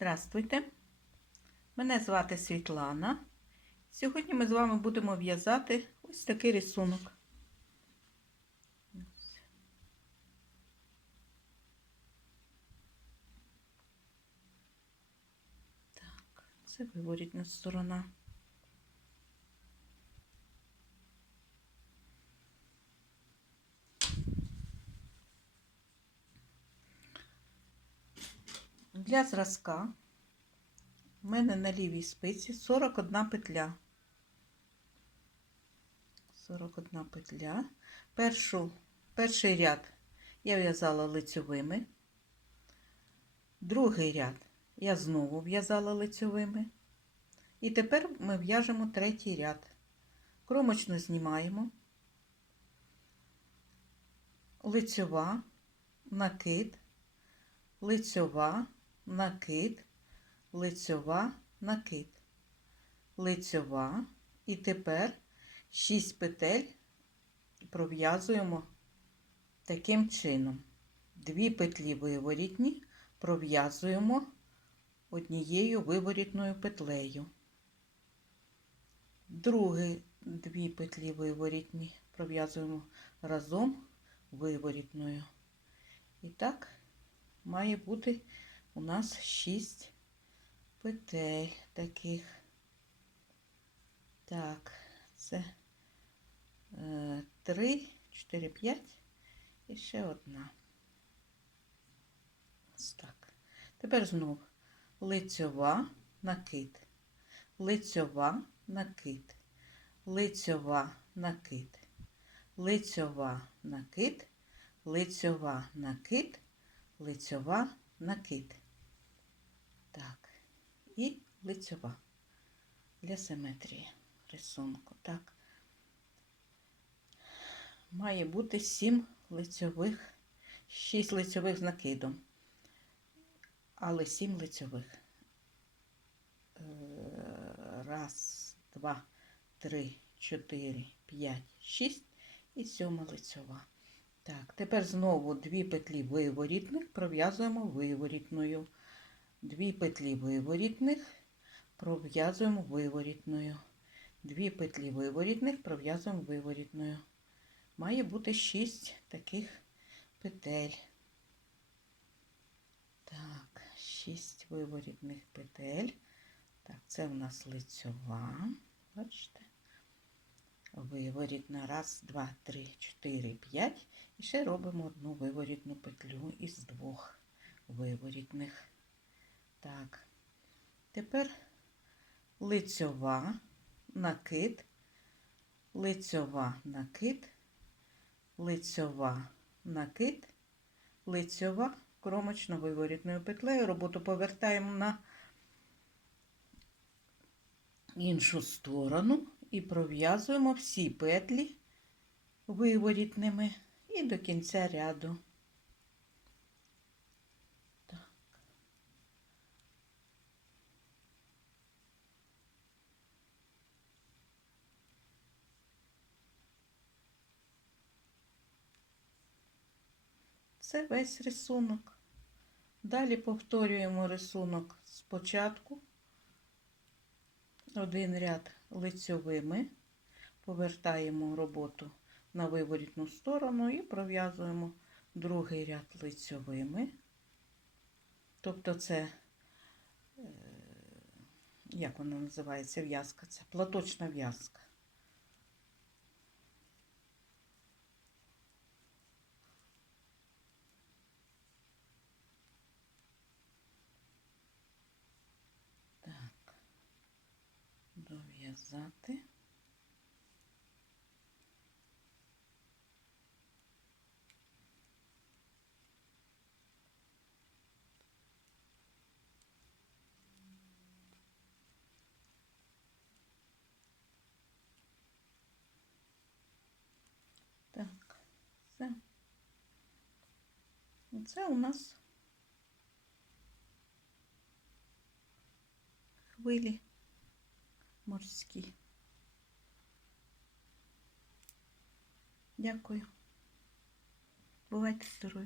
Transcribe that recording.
Здравствуйте! Мене звати Світлана. Сьогодні ми з вами будемо в'язати ось такий рисунок. Так, це виворітна сторона. Для зразка в мене на лівій спиці 41 петля. 41 петля. Першу, перший ряд я в'язала лицьовими. Другий ряд я знову в'язала лицьовими. І тепер ми в'яжемо третій ряд. Кромочно знімаємо. Лицьова, накид, лицьова, накид, лицьова, накид, лицьова. І тепер 6 петель пров'язуємо таким чином. Дві петлі виворітні пров'язуємо однією виворітною петлею. Другі дві петлі виворітні пров'язуємо разом виворітною. І так має бути у нас 6 петель таких. Так, це 3, 4, 5 і ще одна. Ось так. Тепер знову лицьова накид, лицьова накид, лицьова накид, лицьова накид, лицьова накид, лицьова накид. Так, і лицьова для симетрії рисунку. Так. Має бути 7 лицьових, 6 лицьових з накидом, але 7 лицьових. Е, Раз, два, три, чотири, п'ять, шість і сьома лицьова. Так, тепер знову дві петлі виворітних пров'язуємо виворітною. Дві петлі виворітних пров'язуємо виворітною. Дві петлі виворітних пров'язуємо виворітною. Має бути 6 таких петель. Так, 6 виворітних петель. Так, це у нас лицьова. Бачите? Виворітна. Раз, два, три, чотири, п'ять. І ще робимо одну виворітну петлю із двох виворітних. Так, тепер лицьова, накид, лицьова, накид, лицьова, накид, лицьова, кромочно виворітною петлею. Роботу повертаємо на іншу сторону і пров'язуємо всі петлі виворітними і до кінця ряду. Так. Це весь рисунок. Далі повторюємо рисунок спочатку. Один ряд лицьовими, повертаємо роботу на виворітну сторону і пров'язуємо другий ряд лицьовими. Тобто це, е, як вона називається в'язка? Це платочна в'язка. Дов'язати. Так, все. Це у нас хвилі морські. Дякую. Бувайте здорові!